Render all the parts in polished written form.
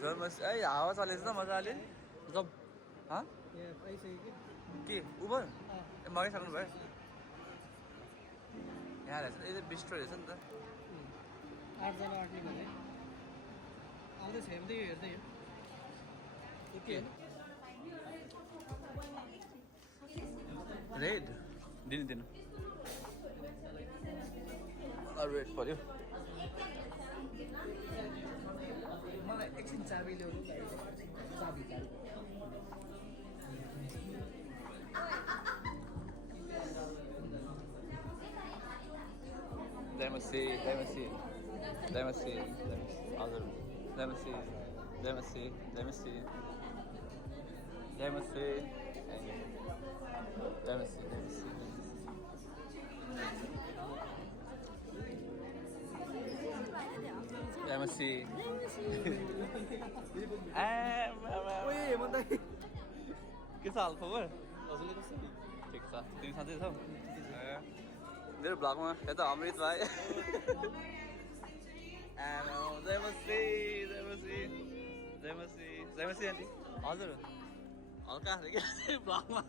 जोरमा ए हावा चलेछ त मजाले जब के उबर ए मगाइसक्नु भयो यहाँ रहेछ यो त बिस्ट्रो रहेछ नि त 8 जना आँट्ने भने आउँदैछ हेर्दै हेर्दै के रेड दिनु दिनु रेड पर्यो मलाई एकछिन चाबी ल्याउनु चाबी Let me see. Other. Let me see. Let me see. Let me see. Let me see. Let me see. Let me see. Let me see. ओए म त के छ हाल खबर हजुरले कस्तो ठिक छ तिमी सधैँ छौ मेरो भ्लगमा यता अमृत भाइ जयमसी आन्टी हजुर हल्का भ्लगमा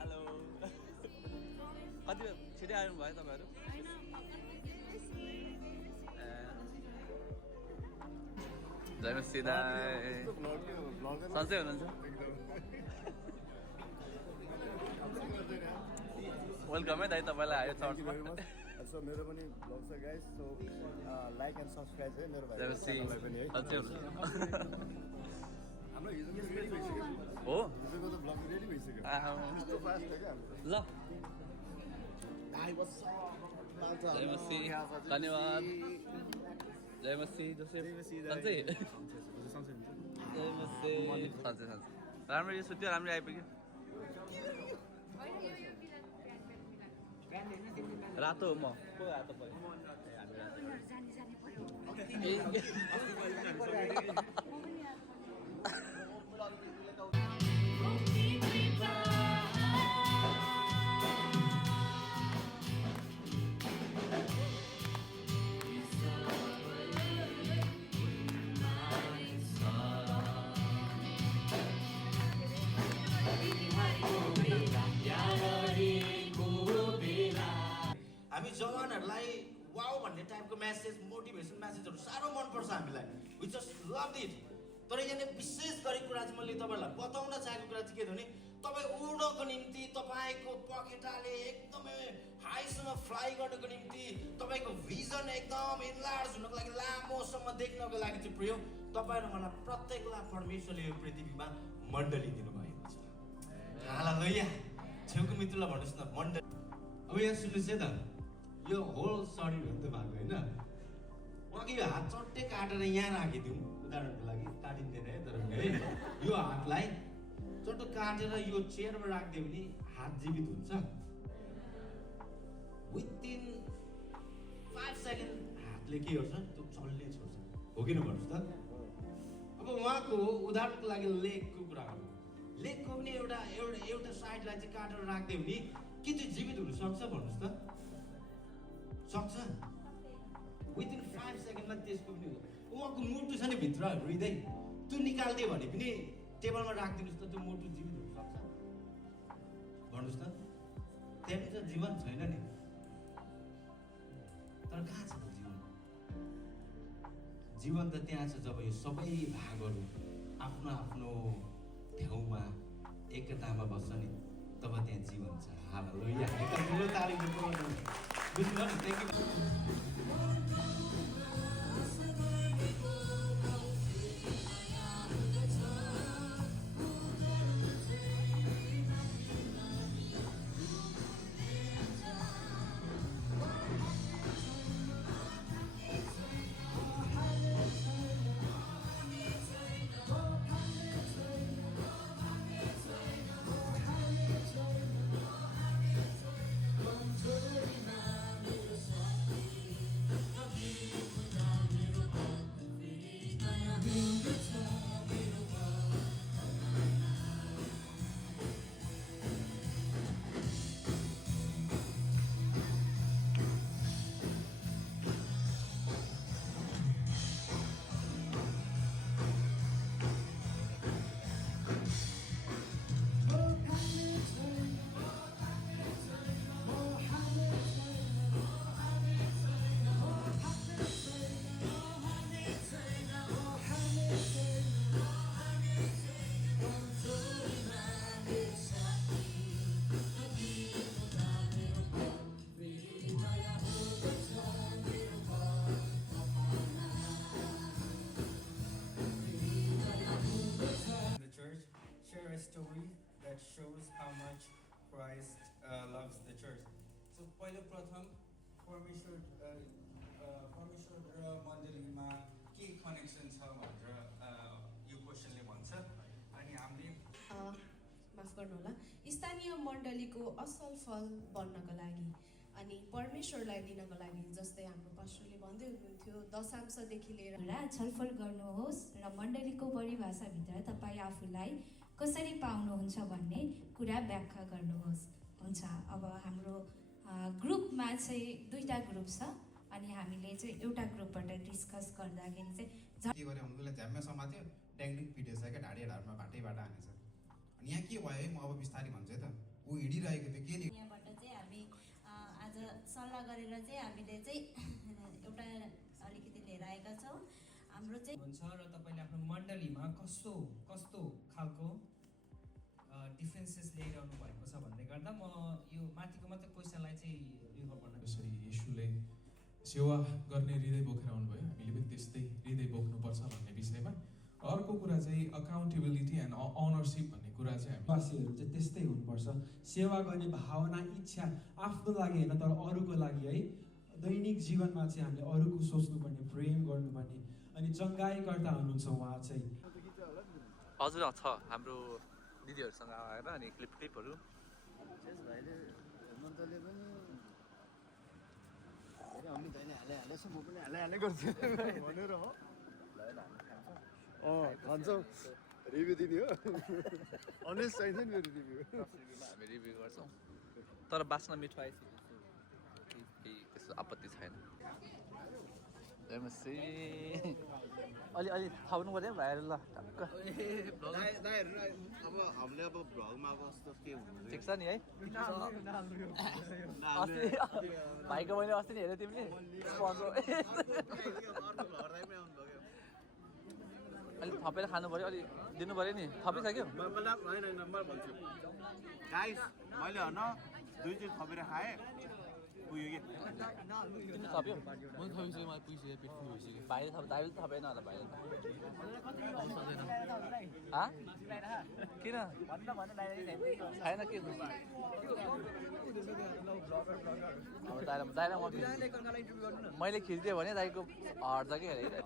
हेलो कति छिटै आउनु भयो तपाईँहरू जयमसी दाई सन्चै हुनुहुन्छ वेलकम है दाइ तपाईँलाई आयो चर्चमा सो मेरो पनि ब्लग छ guys so like and subscribe है मेरो भाइ पनि है सन्चै हुनुहुन्छ हाम्रो हिजोको रेडी भइसक्यो हो हिजोको त ब्लग रेडी भइसक्यो यस्तो फास्ट थियो क्या ल भाइ वाज जयमसी धन्यवाद जयमसी जोसेफ सन्चै जयमसी सन्चै राम्ररी सुत्यो राम्ररी आइपुग्यो रातो हो म को रातो पर्यो हामी जवानहरूलाई वाउ भन्ने टाइपको म्यासेज मोटिभेसन म्यासेजहरू साह्रो मनपर्छ हामीलाई वी जस्ट लभ इट तर यहाँ विशेष गरी कुरा चाहिँ मैले तपाईँहरूलाई बताउन चाहेको कुरा चाहिँ के भने तपाईँ उड्नको निम्ति तपाईँको पखेटाले एकदमै हाईसँग फ्लाइ गर्नको निम्ति तपाईँको भिजन एकदम इन्लार्ज हुनको लागि लामोसम्म देख्नको लागि चाहिँ प्रिय तपाईँ र मलाई प्रत्येकलाई परमेश्वरले यो पृथ्वीमा मण्डली दिनुभएको छ हालेलुया छेउको मित्रलाई भन्नुहोस् न मण्डली अब यहाँ सुन्नुहोस् है त यो होल शरीर हो नि त भएको होइन अघि यो हात चट्टै काटेर यहाँ राखिदिउँ उदाहरणको लागि काटिँदैन है तर है यो हातलाई चट्ट काटेर यो चेयरमा राखिदियो भने हात जीवित हुन्छ विथिन 5 सेकेन्ड हातले के गर्छ त्यो चल्ने छोड्छ हो कि भन्नुहोस् त अब उहाँको उदाहरणको लागि लेगको कुरा गर्नु लेगको पनि एउटा साइडलाई चाहिँ काटेर राखिदियो भने के त्यो जीवित हुन सक्छ भन्नुहोस् त सक्छ विथिन 5 सेकेन्डमा त्यसको पनि उहाँको मुटु छ नि भित्र हृदय त्यो निकालिदियो भने पनि टेबलमा राखिदिनुहोस् त त्यो मुटु जीवित हुन सक्छ भन्नुहोस् त त्यहाँ पनि त जीवन छैन नि तर कहाँ छ त जीवन त त्यहाँ छ जब यो सबै भागहरू आफ्नो आफ्नो ठाउँमा एकतामा बस्छ नि तब त्यहाँ जीवन छ हालेलुया एकदम ठुलो ताली बुझ्नु नि thank you story that shows how much Christ loves the church. So पहिलो प्रथम परमेश्वर परमेश्वर र मण्डलीमा के कनेक्सन छ भनेर यो क्वेसनले भन्छ अनि हामीले माफ गर्नुहोला स्थानीय मण्डलीको असल फल बन्नको लागि अनि परमेश्वरलाई दिनको लागि जस्तै हाम्रो पास्टरले भन्दै हुनुहुन्थ्यो दशांशदेखि लिएर छलफल गर्नुहोस् र मण्डलीको परिभाषाभित्र तपाईँ आफूलाई कसरी पाउनुहुन्छ भन्ने कुरा व्याख्या गर्नुहोस्। हुन्छ, अब हाम्रो ग्रुपमा चाहिँ दुईटा ग्रुप छ अनि हामीले चाहिँ एउटा ग्रुपबाट डिस्कस गर्दाखेरि चाहिँ के गरे उनीहरूलाई झ्याम्मै समात्यो, ट्याङ्डिङ पिटेछ क्या, ढाडेढाडमा भाटैबाट हानेछ। अनि यहाँ के भयो है, म अब बिस्तारै भन्छु है त, ऊ हिँडिरहेको थियो के यहाँबाट चाहिँ हामी आज सल्लाह गरेर चाहिँ हामीले चाहिँ एउटा अलिकति लिएर आएका छौँ। हाम्रो चाहिँ हुन्छ र तपाईँले आफ्नो मण्डलीमा कस्तो कस्तो खालको डिफ्रेन्सेस ल्याइरहनु भएको छ भन्दै गर्दा म यो माथिको मात्रै क्वेसनलाई चाहिँ उयो गर्न यसरी येशूले सेवा गर्ने हृदय बोकेर आउनुभयो, हामीले पनि त्यस्तै हृदय बोक्नुपर्छ भन्ने विषयमा। अर्को कुरा चाहिँ अकाउन्टेबिलिटी एन्ड अनरसिप भन्ने कुरा चाहिँ हामी वासीहरू चाहिँ त्यस्तै हुनुपर्छ। सेवा गर्ने भावना, इच्छा आफ्नो लागि होइन तर अरूको लागि है। दैनिक जीवनमा चाहिँ हामीले अरूको सोच्नुपर्ने, प्रेम गर्नुपर्ने। अनि चङ्गाइकर्ता हुनुहुन्छ उहाँ चाहिँ। हजुर छ हाम्रो दिदीहरूसँग आएर अनि क्लिपहरू त्यस भाइले मन्तले पनि धेरै अमृत होइन हालेछ, म पनि हाले गर्छु भनेर हो खान्छौँ। रिभ्यू दिने हो, अनेस्ट चाहिन्छ नि मेरो रिभ्यू। हामी रिभ्यू गर्छौँ तर बास्न मिठो आइसक्यो, केही त्यस्तो आपत्ति छैन। अलि थाप्नु पऱ्यो भाइहरू ल टक्क अब हामीले अब भ्लगमा अब जस्तो के हुनु ठिक छ नि है। अस्ति भाइको मैले अस्ति नि हेरेँ तिमीले अलिक थपेर खानु पऱ्यो, अलिक दिनु पऱ्यो नि। थपिसक्यो नम्बर भन्छु गाइस, मैले होइन 2 चिज थपेर खाएँ पुग्यो कि थप्यो मैले थपिसकेँ, मलाई पुगिसक्यो, पेट फुल भइसक्यो। भाइले दाइले थपेन होला भाइले किन खाएन के अब दाइलाई मैले खिचिदिएँ भने दाइको हट्छ कि हेरेर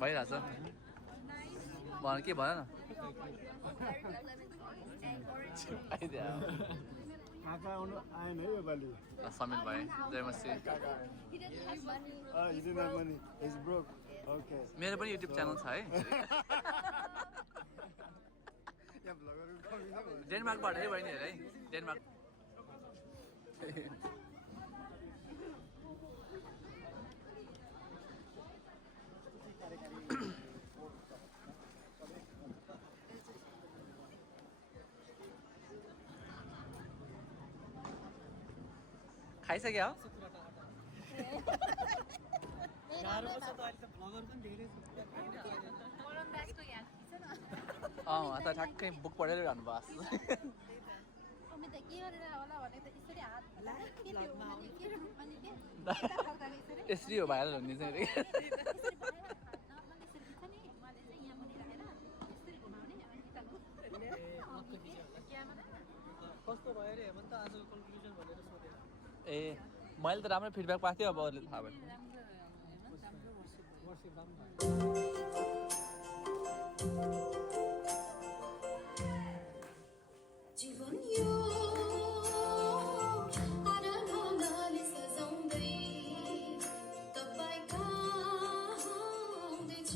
भइरहेछ। भन के भन न समीर भाइ जय मसी। मेरो पनि युट्युब च्यानल छ है, डेनमार्कबाट है बहिनीहरू है, डेनमार्क। खाइसक्यो त ठ्याक्कै बुक पढेर रहनु भएको यसरी हो भाइरल हुने चाहिँ। कस्तो भयो अरे हेमन्त आजको कन्क्लुजन भनेर सोधेर ए मैले त राम्रो फिडब्याक पाएको थिएँ, अब अरूले थाहा भयो। जीवन यो आराधनाले सजाउँदै तपाईँ कहाँ आउँदैछ।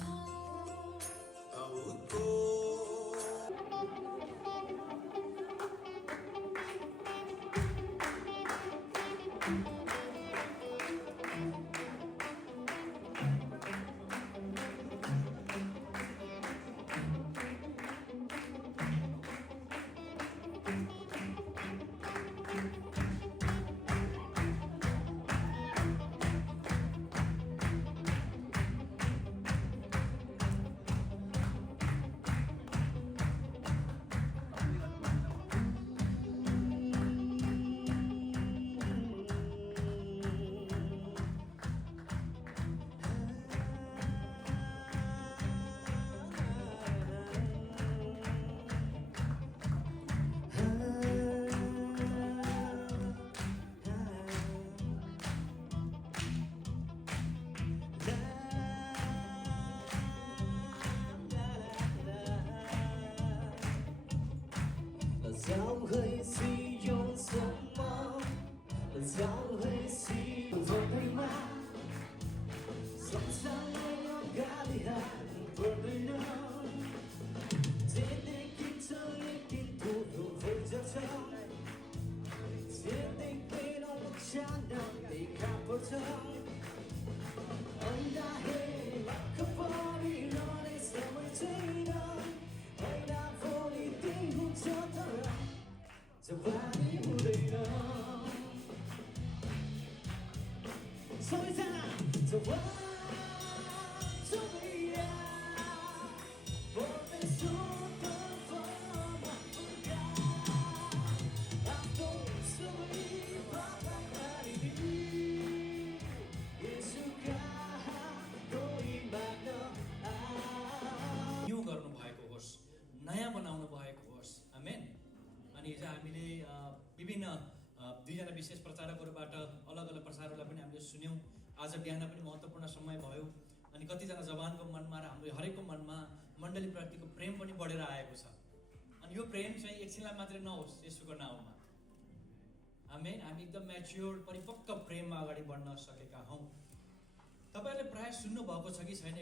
会是用什么才会是我的吗？送上我要咖喱还不对呢？今天一车一定不如回家车，今天飞到我家那里看火车。On the hill, like a body running somewhere to回答风里定不着的人，这万里不对的。所以在哪？这万中一样，我被说的风满不掉，那都是为怕在哪里？耶稣卡多一满的爱。न्यू गर्नुभएको होस्, नयाँ बनाउनु भएको होस्, आमेन। अनि हिजो हामीले विभिन्न दुईजना विशेष प्रचारकहरूबाट अलग अलग प्रचारहरूलाई पनि हामीले सुन्यौँ। आज बिहान पनि महत्त्वपूर्ण समय भयो अनि कतिजना जवानको मनमा र हाम्रो हरेकको मनमा मण्डलीप्रतिको प्रेम पनि बढेर आएको छ। अनि यो प्रेम चाहिँ एकछिनलाई मात्रै नहोस् येशूको नाउँमा, आमेन। हामी एकदम म्याच्योर परिपक्व प्रेममा अगाडि बढ्न सकेका हौँ। तपाईँहरूले प्रायः सुन्नुभएको छ कि छैन?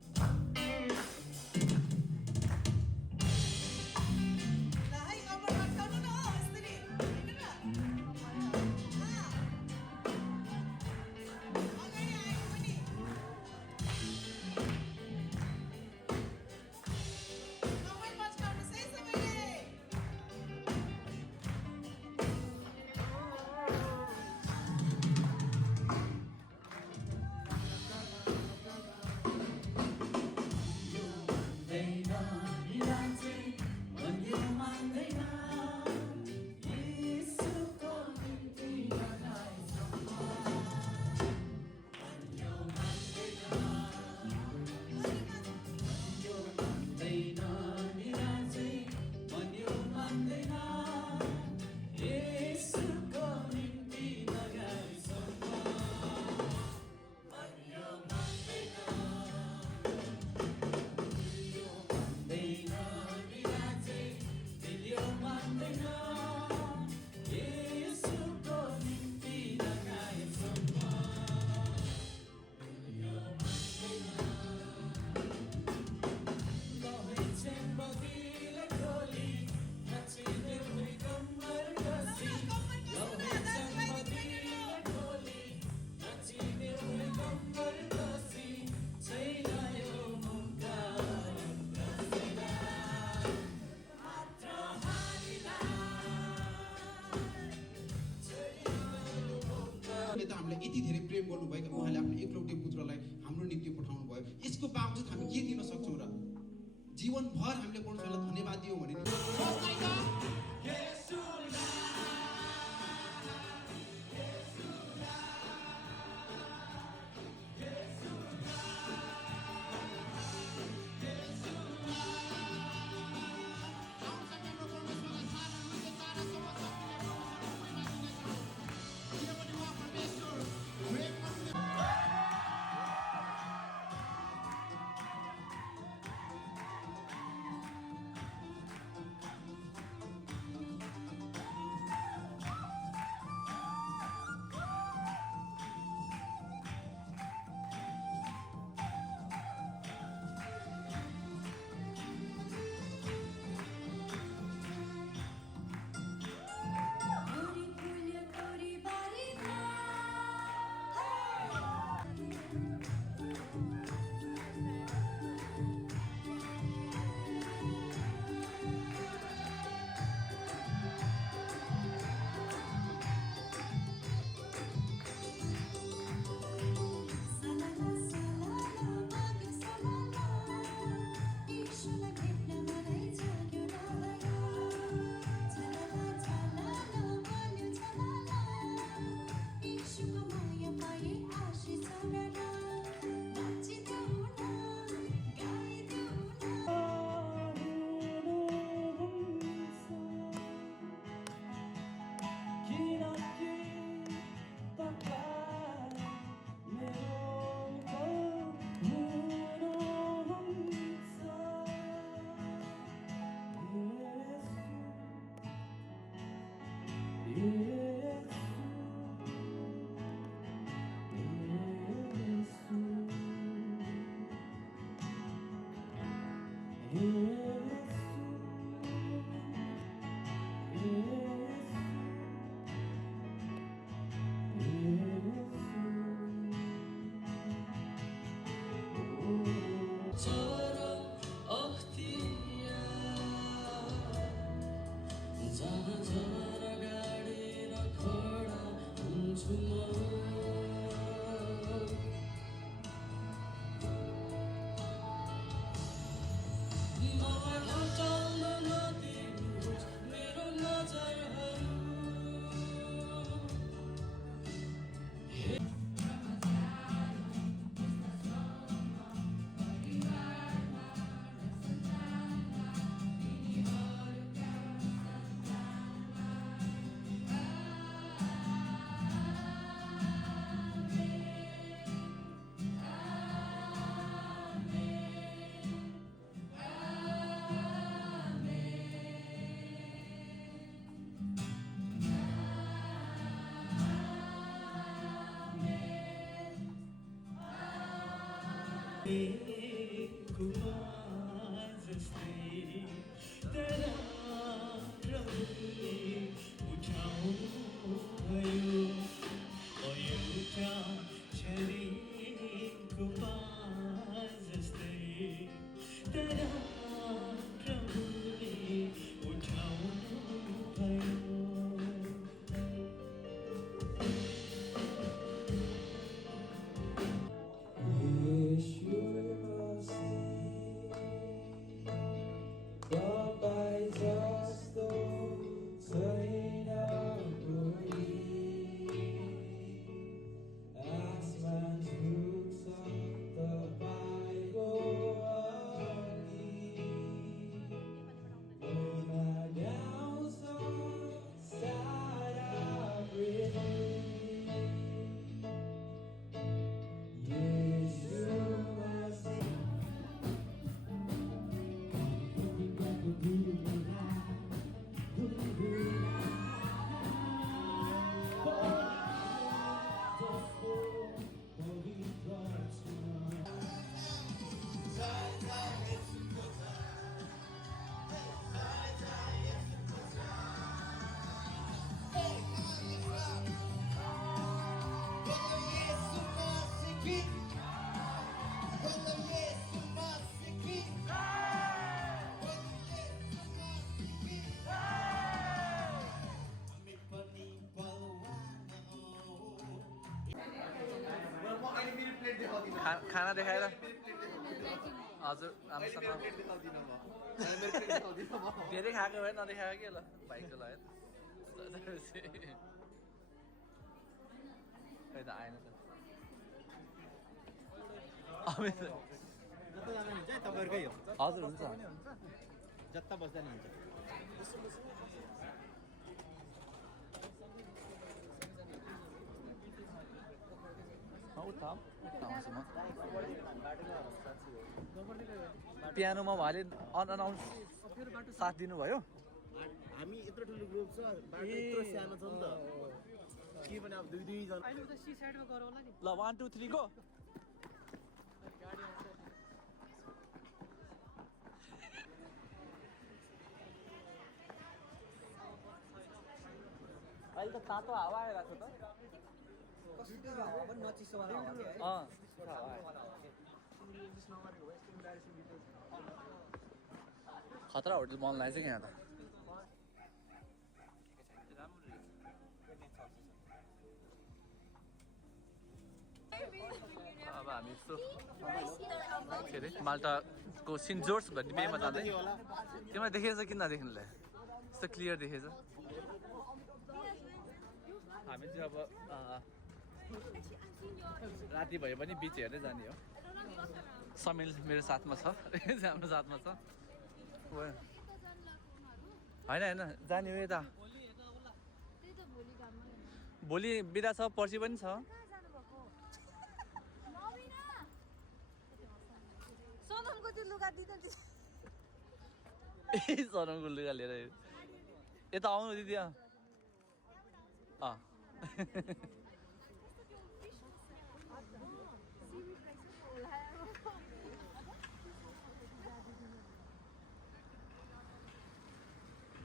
खाना देखाएर हजुर राम्रोसँग धेरै खाएको भए नदेखाएको के ल भाइको ल खै त आएन त हजुर हुन्छ जता बस्दा नि हुन्छ पियानोमा उहाँले अनअनाउन्स साथ दिनुभयो हामी यत्रो ठुलो ग्रुप छ बाटो यत्रो सानो छ नि त के भने अब दुई दुई जना अहिले त सी साइडमा गरौँला नि ल 1 2 3 गो अहिले त तातो हावा आइरहेको छ खतरा होटल मन लागेको छ यहाँ त अब हामी यस्तो के अरे माल्टाको सिन्ट जोर्ज भन्ने बेमा जाँदै तिमीलाई देखेछ किन नदेख्नुलाई यस्तो क्लियर देखेछ हामी चाहिँ अब राति भए पनि बिच हेर्दै जाने हो समिल मेरो साथमा छ हाम्रो साथमा छ होइन होइन जाने हो यता भोलि बिदा छ पर्सि पनि छ ए सोनमको लुगा लिएर यता आउनु दिदी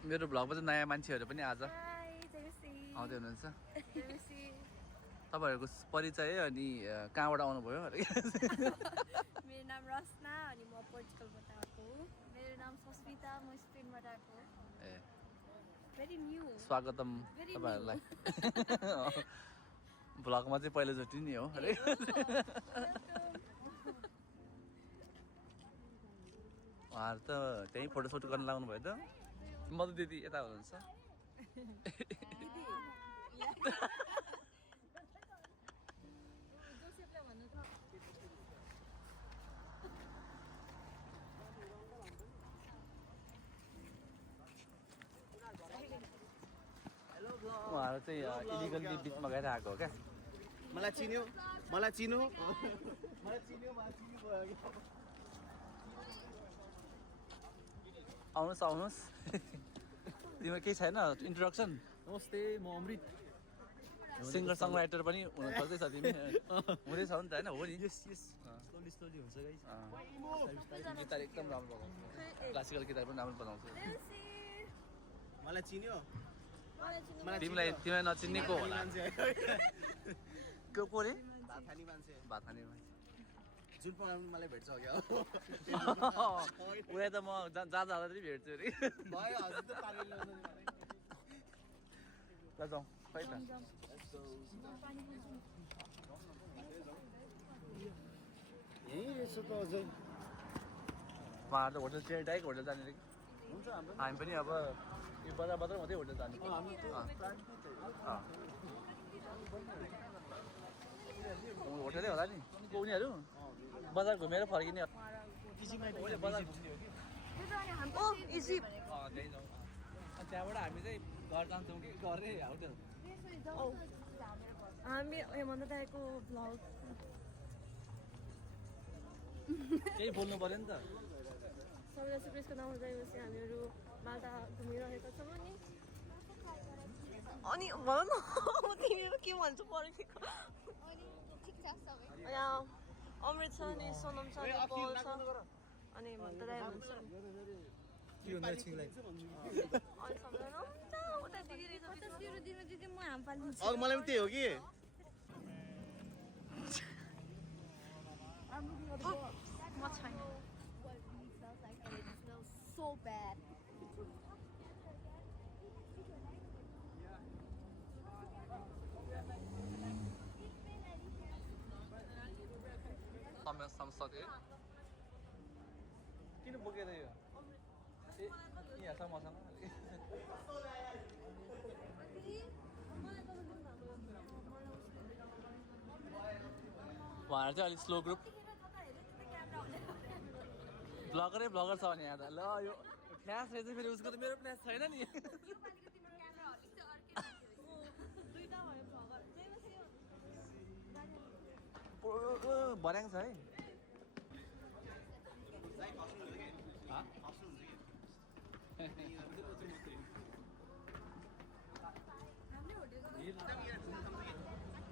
मेरो भ्लगमा चाहिँ नयाँ मान्छेहरू पनि आज आउँदै हुनुहुन्छ तपाईँहरूको परिचय अनि कहाँबाट आउनुभयो मेरो नाम रस्ना अनि म पोर्चुगलबाट आएको हो मेरो नाम सस्मिता म स्पेनबाट आएको ए भेरी न्यू स्वागतम तपाईँहरूलाई भ्लगमा चाहिँ पहिलोचोटि नि हो अरे उहाँहरू त त्यहीँ फोटोसोट गर्न लाग्नु भयो त मधु दिदी यता हुनुहुन्छ उहाँहरू चाहिँ इलिगल्ली बिचमा गइरहेको हो क्या मलाई चिन्यो आउनुहोस् आउनुहोस् तिम्रो केही छैन इन्ट्रोडक्सन नमस्ते म अमृत सिङ्गर सङ राइटर पनि हुन सक्दैछ तिमी हुँदैछ नि त होइन हो नि स्लोली हुन्छ गाइस गिटार एकदम राम्रो बनाउँछु क्लासिकल गिटार पनि राम्रो बनाउँछु मलाई चिन्यो तिमीलाई नचिन्नेको होला को रे बाथानी मान्छे जुन पगारमा मलाई भेट्छ क्या उयो त म जहाँ जाँदा पनि भेट्छु अरे भयो हजुर त पानी ल जाउँ खै त यही रहेछ त अझै उहाँहरू त होटल चाहिँ डाइरेक्ट होटल जाने अरे हुन्छ हाम्रो हामी पनि अब यो बजार मात्रै होटल जाने होटलै होला नि उनीहरू बजार घुमेर फर्किने बजार घुम्ने हो कि त्यहाँबाट हामी चाहिँ घर जान्छौँ कि घरै होटल हामी भन्दा तपाईँको भ्लग केही बोल्नु पऱ्यो नि त सबैलाई सुक्रेसको नाममा गएपछि हामीहरू माल्टा घुमिरहेका छौँ अनि भन न तिमी के भन्छ पर्खेको यहाँ अमृत छ अनि सोनम छ अनि पल छ अनि भन्दा दाइ हुन्छ मलाई पनि त्यही हो कि म छैन so bad संसद किन बोकेर यो यहाँसम्म मसँग उहाँहरू चाहिँ अलिक स्लो ग्रुप ब्लगरै ब्लगर छ भने यहाँ त ल यो फ्ल्यास रहेछ फेरि उसको त मेरो फ्ल्यास छैन नि भर्याङ छ है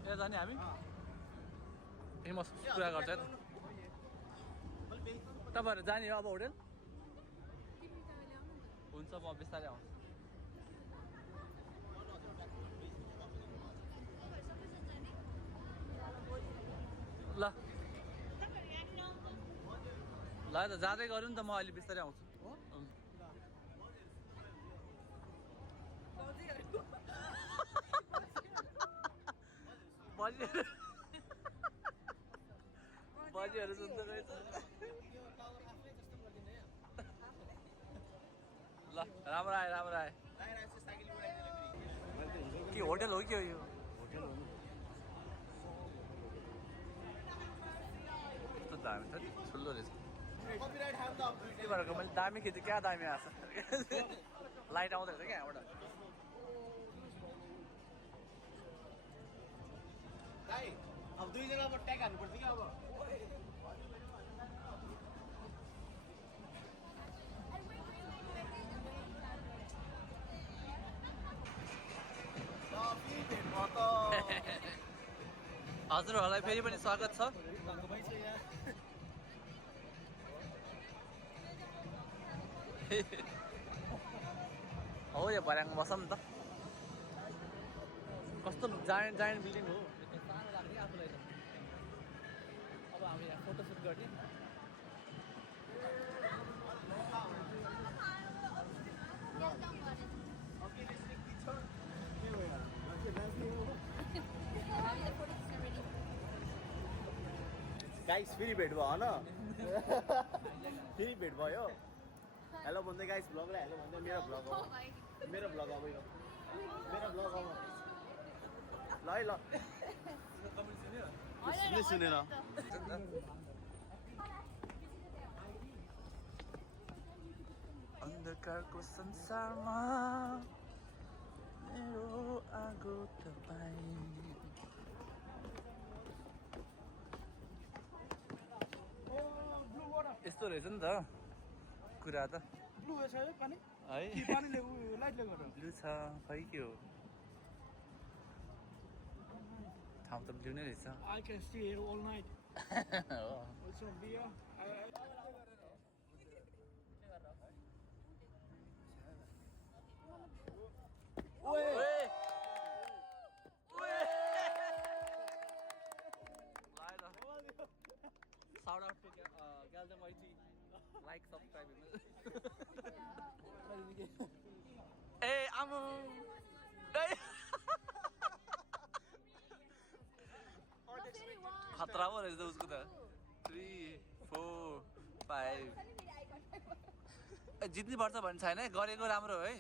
यहाँ जाने हामी ए म कुरा गर्छ त तपाईँहरू जाने हो अब होटेल हुन्छ म बिस्तारै आउँछु ल ल त जाँदै गरौँ नि त म अहिले बिस्तारै आउँछु बजीहरू सुन्दै रहेछ ल राम्रो आयो के होटल हो कि यो होटल हो कस्तो दामी छ नि ठुलो रहेछ त्यही भएर मैले दामी खिच्छु क्या दामी आएको छ लाइट आउँदो रहेछ क्या यहाँबाट अब दुईजना अब ट्याग हान्नुपर्छ कि अब हजुरहरूलाई फेरि पनि स्वागत छ हो यो भर्याङमा बस नि त कस्तो जायन्ट जायन्ट बिल्डिङ हो यस्तो सानो लाग्ने आफूलाई त अब हामी यहाँ फोटोसुट गर्ने गाइस फेरि भेट भयो होइन फेरि भेट भयो हेलो भन्दै गाइस ब्लगलाई हेलो भन्दै मेरो ब्लग हो मेरो ब्लग अब यो मेरो ब्लग अब ल है ल सुनेन अन्धकारको संसारमा मेरो आगो तपाईँ यस्तो रहेछ नि त कुरा त ब्लू छ यो पानी है पानीले लाइटले गर्दा ब्लु छ खै के हो ठाउँ त ब्लु नै रहेछ I can stay here all night. हो With some beer. Shout out to Galdem YT. Like, subscribe. Hey, I'm खतरा पो रहेछ उसको त 3 4 5 जित्नु पर्छ भन्ने छैन है गरेको राम्रो है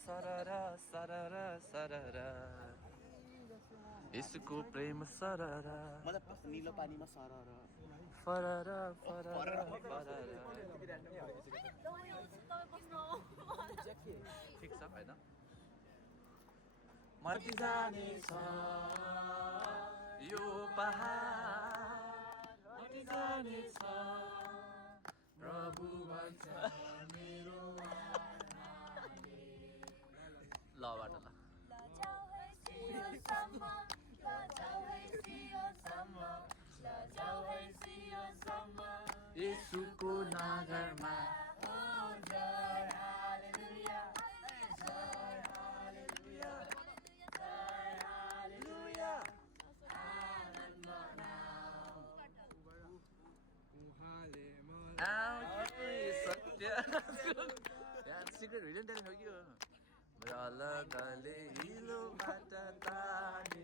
सररा सररा सररा यसको प्रेम सररा मतलब नीलो पानीमा सररा फररा फररा फररा ठिक छ हैन मर्ती जाने छ यो पहाड मर्ती जाने छ प्रभु भन्छ मेरो लबाट ल येशूको नगरमा सिक्रेट भिडियो टेलिङ हो कि हो रलगले हिलोबाट ताने